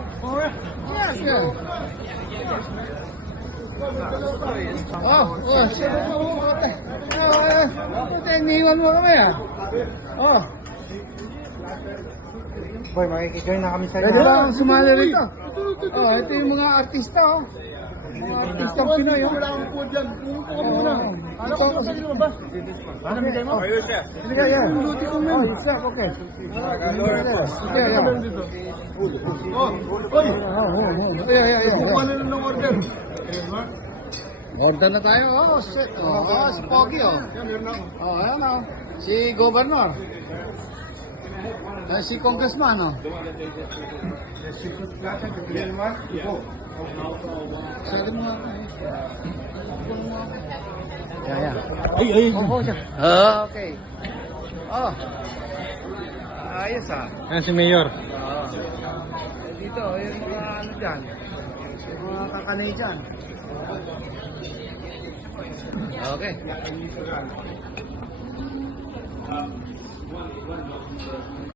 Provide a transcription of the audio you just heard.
Yes, yeah. Sino pa mo kate? Kate, iniwan mo kami ah. Boy, makikijoin na kami sa Pwede ba akong sumali rito? Ito yung mga artista Mga artista Pinoy Wala akong food yan. Pumunta ka muna. Alam ko na pwede lumabas. Ano bigay mo? Sige, yeah. Isa, okay. Okay, yeah. Oy! Yeah. Kukuha na ng order. Order na tayo. Shit. Si Pogi, Yan, meron ako. Ayan, si Governor. Si Congressman, Sabi mo Yeah. Ay. Okay. Ayos Ayan si Mayor. Dito, yung mga ano dyan. Mga kakanay dyan. Okay.